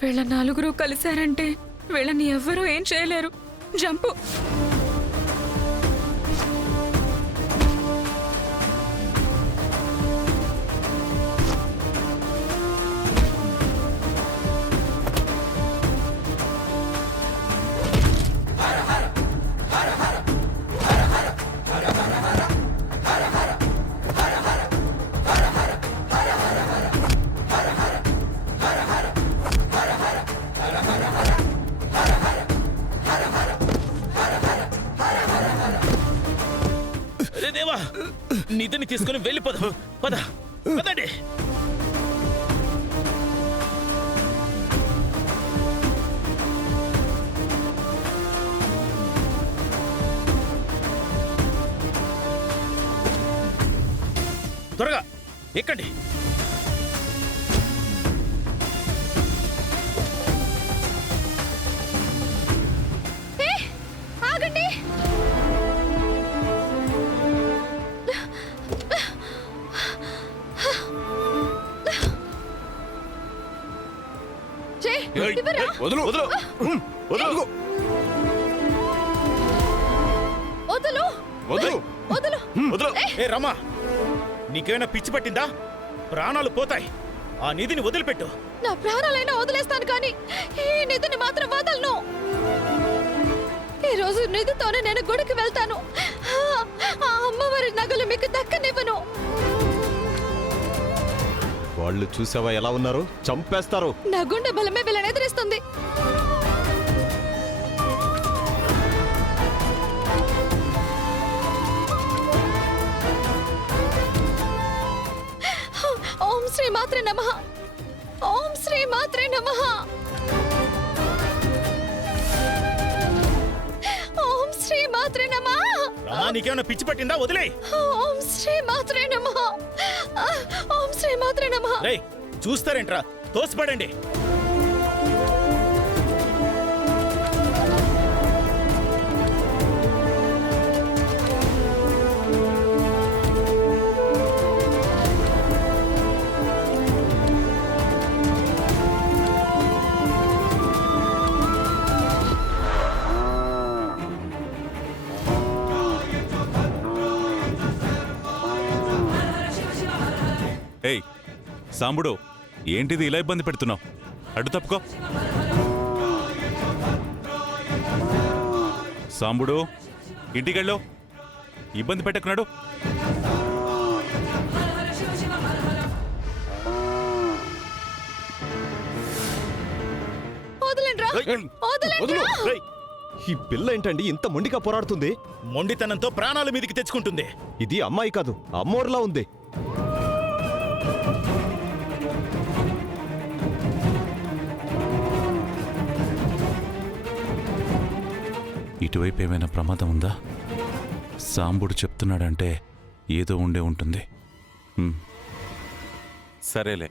వీళ్ళ నలుగురు కలిశారంటే వీళ్ళని ఎవ్వరూ ఏం చేయలేరు. జంపు. దేవా, నిధిని తీసుకుని వెళ్ళిపోదాం. పదండి. త్వరగా ఎక్కండి. ఆగండి. వదులు వదులు వదులు వదులు వదులు వదులు. వదులు. ఏ రమా, నీకేమైనా పిచ్చి పట్టిందా? ప్రాణాలు పోతాయి. ఆ నిధిని వదిలిపెట్టు. నా ప్రాణాలైనా వదిలేస్తాను కానీ ఈ నిధిని మాత్రం వదలను. ఈ రోజు నిధితోనే నేను గుడికి వెళ్తాను. ఆ అమ్మవారి నగలు మీకు దక్కనివ్వను. వాళ్ళు చూసావా ఎలా ఉన్నారు? చంపేస్తారు. నా గుండె బలమే వీళ్ళని ఎదిరిస్తుంది. ఓం శ్రీ మాత్రే నమః. ఓం శ్రీ మాత్రే నమః. ఓం శ్రీ మాత్రే నమః. రమా, నీకేమైనా పిచ్చి పట్టిందా? వదిలే. ఓం శ్రీ మాత్రే నమః. ఓం శ్రీ మాత్రే నమః. రేయ్, చూస్తారేంట్రా? తోసిపడండి. ఏయ్ సాంబుడు, ఏంటిది ఇలా ఇబ్బంది పెడుతున్నావు? అడ్డు తప్పుకో. సాంబుడు, ఇంటికెళ్ళు. ఇబ్బంది పెట్టకున్నాడు. వదలండ్రా. వదలండ్రా. రేయ్, ఈ పిల్ల ఏంటండి ఇంత మొండిగా పోరాడుతుంది? మొండితనంతో ప్రాణాల మీదికి తెచ్చుకుంటుంది. ఇది అమ్మాయి కాదు, అమ్మోర్లా ఉంది. ఇటువైపు ఏమైనా ప్రమాదం ఉందా? సాంబుడు చెప్తున్నాడంటే ఏదో ఉండే ఉంటుంది. సరేలే.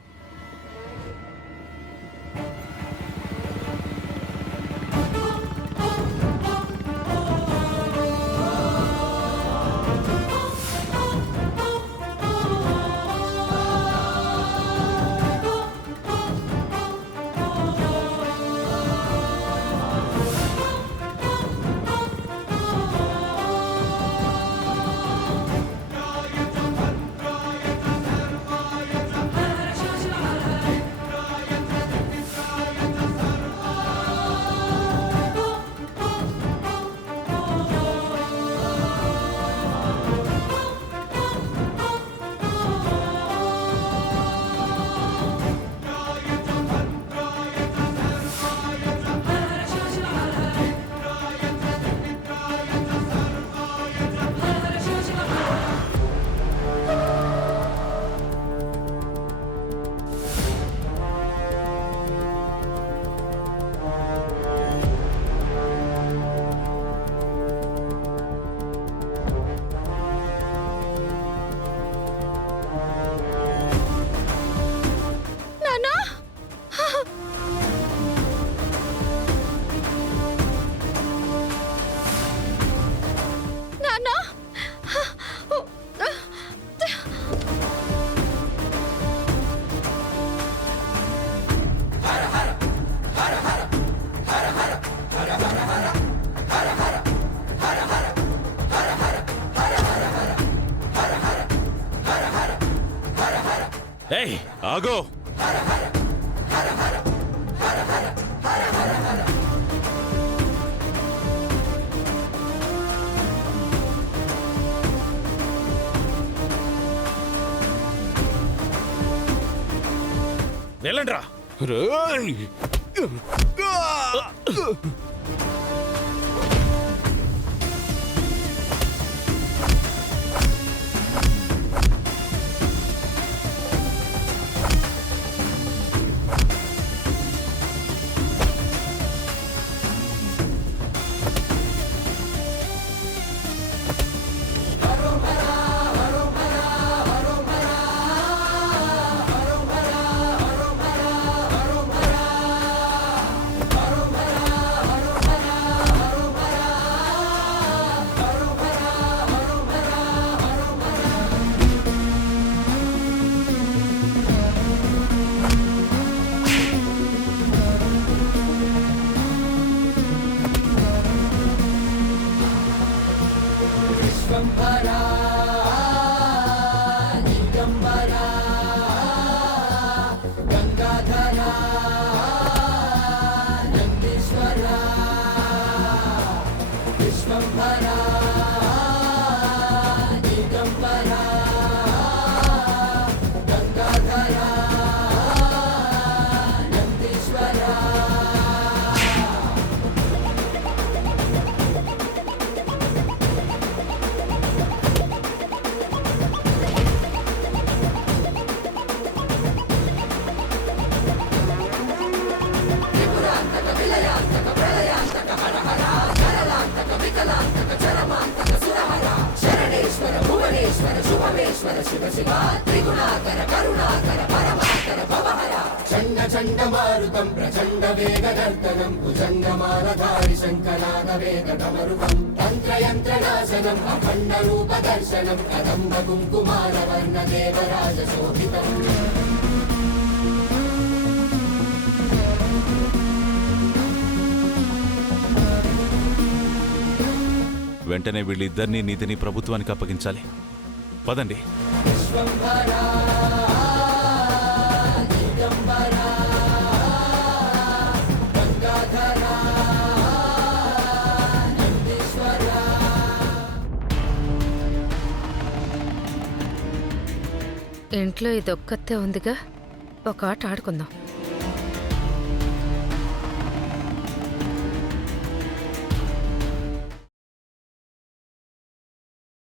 రేయ్ ఆగో. వెళ్ళండ్రా. చండ చండమారుతం ప్రచండ వేగదర్తనం భుజంగమాలధారి శంకరాద వేద డమరుకం తంత్రయంత్రనాశనం అఖండ రూప దర్శనం కదంబ కుంకుమార వర్ణ దేవరాజ శోభితం. వెంటనే వీళ్ళిద్దరినీ నిధిని ప్రభుత్వానికి అప్పగించాలి. పదండి. ఇంట్లో ఇదొక్కతే ఉందిగా, ఒక ఆట ఆడుకుందాం.